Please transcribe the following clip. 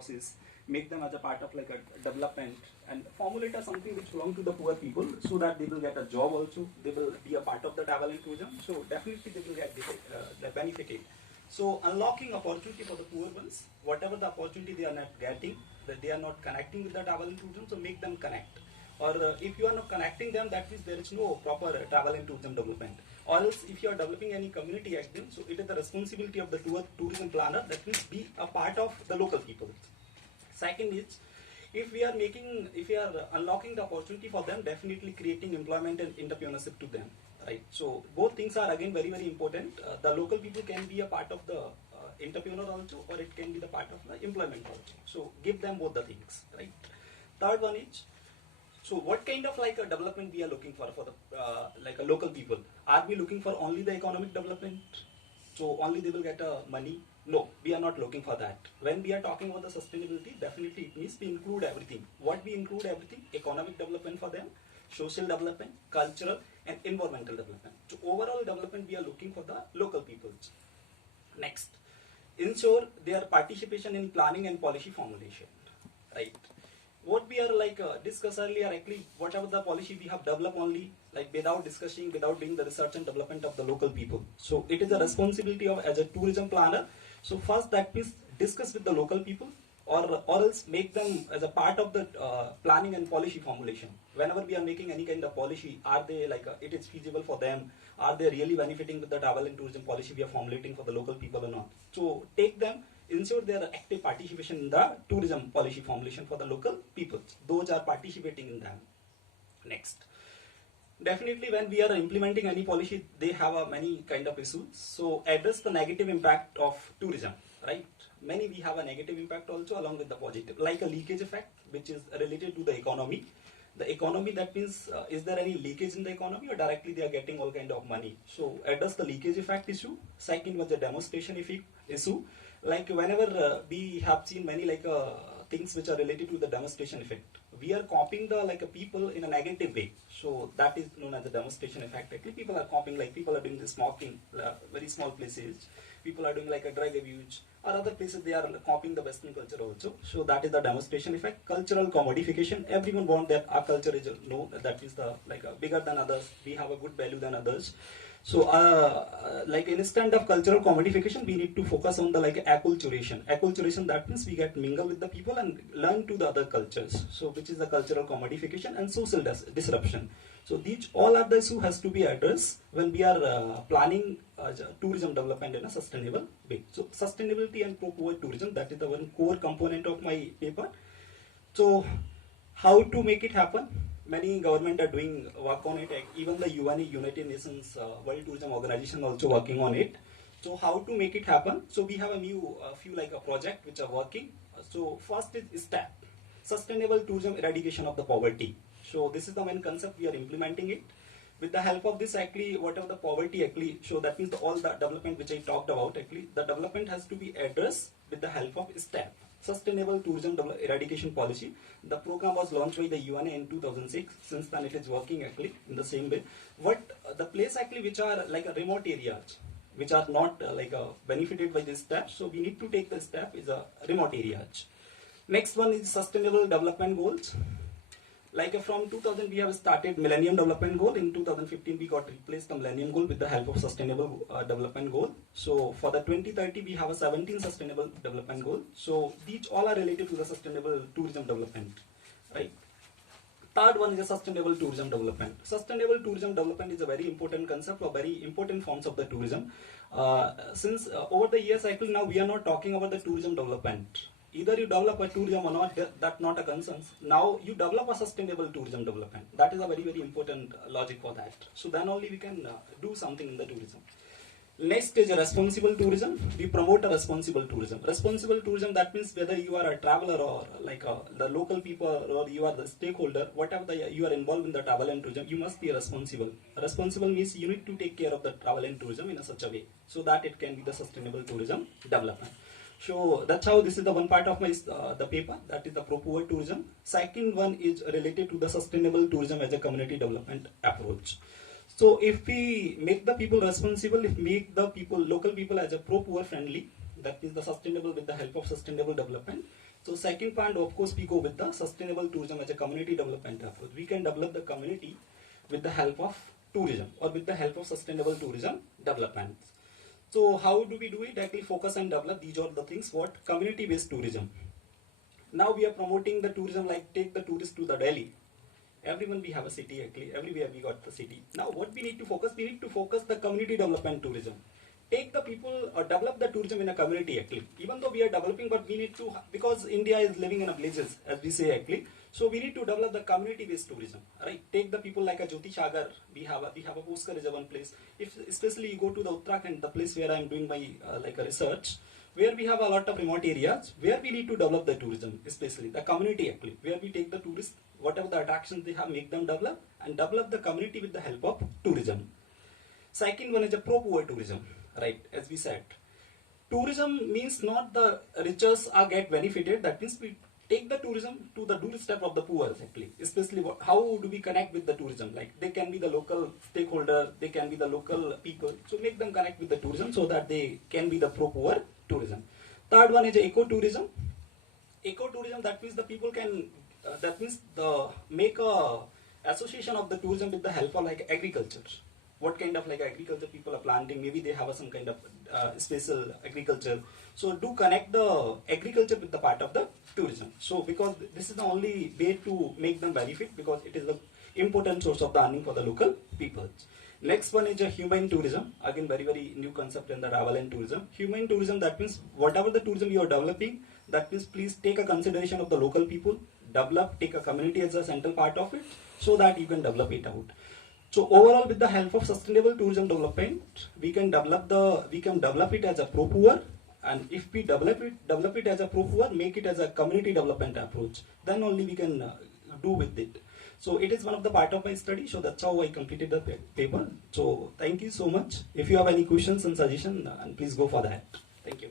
process, make them as a part of like a development, and formulate as something which belong to the poor people, so that they will get a job also, they will be a part of the travel and tourism, so definitely they will get the benefited. So unlocking opportunity for the poor ones, whatever the opportunity they are not getting, that they are not connecting with the travel and tourism, so make them connect. Or if you are not connecting them, that means there is no proper travel and tourism development. Or else if you are developing any community action, so it is the responsibility of the tourism planner, that means be a part of the local people. Second is, if we are unlocking the opportunity for them, definitely creating employment and entrepreneurship to them, right? So both things are again very, very important. The local people can be a part of the entrepreneur also, or it can be the part of the employment also. So give them both the things, right? Third one is, so what kind of like a development we are looking for the like a local people? Are we looking for only the economic development? So only they will get money? No, we are not looking for that. When we are talking about the sustainability, definitely it means we include everything. What we include everything? Economic development for them, social development, cultural and environmental development. So overall development we are looking for the local peoples. Next, ensure their participation in planning and policy formulation, right? What we are like discussed earlier, actually whatever the policy we have developed only like without discussing, without doing the research and development of the local people. So it is a responsibility of as a tourism planner. So first that means discuss with the local people, or else make them as a part of the planning and policy formulation. Whenever we are making any kind of policy, are they like it is feasible for them? Are they really benefiting with the travel and tourism policy we are formulating for the local people or not? So take them, ensure their active participation in the tourism policy formulation for the local people. Those are participating in them. Next, definitely when we are implementing any policy, they have many kind of issues. So address the negative impact of tourism, right? Many we have a negative impact also along with the positive, like a leakage effect, which is related to the economy. The economy, that means is there any leakage in the economy, or directly they are getting all kind of money? So address the leakage effect issue. Second was the demonstration effect issue. Like whenever we have seen many like things which are related to the demonstration effect, we are copying the like people in a negative way. So that is known as the demonstration effect. Actually people are copying, like people are doing the smoking, very small places. People are doing like a drug abuse, or other places they are copying the Western culture also. So that is the demonstration effect. Cultural commodification. Everyone want that our culture is that is the like bigger than others. We have a good value than others. So like instead of cultural commodification, we need to focus on the like acculturation. Acculturation, that means we get mingle with the people and learn to the other cultures. So which is the cultural commodification and social disruption. So these all are the issue has to be addressed when we are planning tourism development in a sustainable way. So sustainability and proper tourism, that is the one core component of my paper. So how to make it happen? Many government are doing work on it. Even the UN, United Nations World Tourism Organization, also working on it. So how to make it happen? So we have a few like a project which are working. So first is STEP, Sustainable Tourism Eradication of the Poverty. So this is the main concept we are implementing it. With the help of this, actually, whatever the poverty actually, so that means all the development which I talked about, actually, the development has to be addressed with the help of STEP, Sustainable Tourism Eradication Policy. The program was launched by the UN in 2006. Since then, it is working actually in the same way. What the place actually which are like a remote areas, which are not benefited by this step, so we need to take the step is a remote areas. Next one is Sustainable Development Goals. Like from 2000 we have started Millennium Development Goal. In 2015 we got replaced the Millennium Goal with the help of Sustainable Development Goal. So for the 2030 we have a 17 Sustainable Development Goal. So these all are related to the sustainable tourism development, right? Third one is a sustainable tourism development. Sustainable tourism development is a very important concept or very important forms of the tourism. Since over the years cycle now we are not talking about the tourism development. Either you develop a tourism or not, that's not a concern. Now you develop a sustainable tourism development. That is a very, very important logic for that. So then only we can do something in the tourism. Next is a responsible tourism. We promote a responsible tourism. Responsible tourism, that means whether you are a traveler or like the local people or you are the stakeholder, whatever you are involved in the travel and tourism, you must be responsible. Responsible means you need to take care of the travel and tourism in a such a way so that it can be the sustainable tourism development. So that's how this is the one part of my the paper, that is the proper tourism. Second one is related to the sustainable tourism as a community development approach. So if we make the people responsible, if we make the people, local people as a pro-poor friendly, that is the sustainable with the help of sustainable development, So second point, of course, we go with the sustainable tourism as a community development approach. We can develop the community with the help of tourism or with the help of sustainable tourism development. So how do we do it? Actually focus and develop, these are the things, what? Community-based tourism. Now we are promoting the tourism, like take the tourist to the Delhi. Everyone we have a city, actually, everywhere we got the city. Now what we need to focus? We need to focus the community development tourism. Take the people or develop the tourism in a community actually. Even though we are developing, but we need to, because India is living in a villages, as we say actually. So we need to develop the community-based tourism, right? Take the people like a Jyoti Sagar. We have a Pushkar is a one place. If especially you go to the Uttarakhand, the place where I am doing my like a research, where we have a lot of remote areas, where we need to develop the tourism, especially the community actually, where we take the tourists, whatever the attractions they have, make them develop and develop the community with the help of tourism. Second one is a pro-poor tourism, right? As we said, tourism means not the richest are get benefited. That means we take the tourism to the doorstep of the poor actually. Especially how do we connect with the tourism? Like they can be the local stakeholder, they can be the local people. So make them connect with the tourism so that they can be the pro-poor tourism. Third one is ecotourism. Ecotourism, that means the people can, that means the make a association of the tourism with the help of like agriculture. What kind of like agriculture people are planting? Maybe they have some kind of special agriculture. So do connect the agriculture with the part of the tourism. So because this is the only way to make them benefit, because it is the important source of the earning for the local people. Next one is a humane tourism. Again, very new concept in the travel and tourism. Humane tourism, that means whatever the tourism you are developing, that means please take a consideration of the local people, take a community as a central part of it, so that you can develop it out. So overall, with the help of sustainable tourism development, we can develop it as a pro-poor, and if we develop it as a pro-poor, make it as a community development approach, then only we can do with it. So it is one of the part of my study, so that's how I completed the paper. So thank you so much. If you have any questions and suggestions, please go for that. Thank you.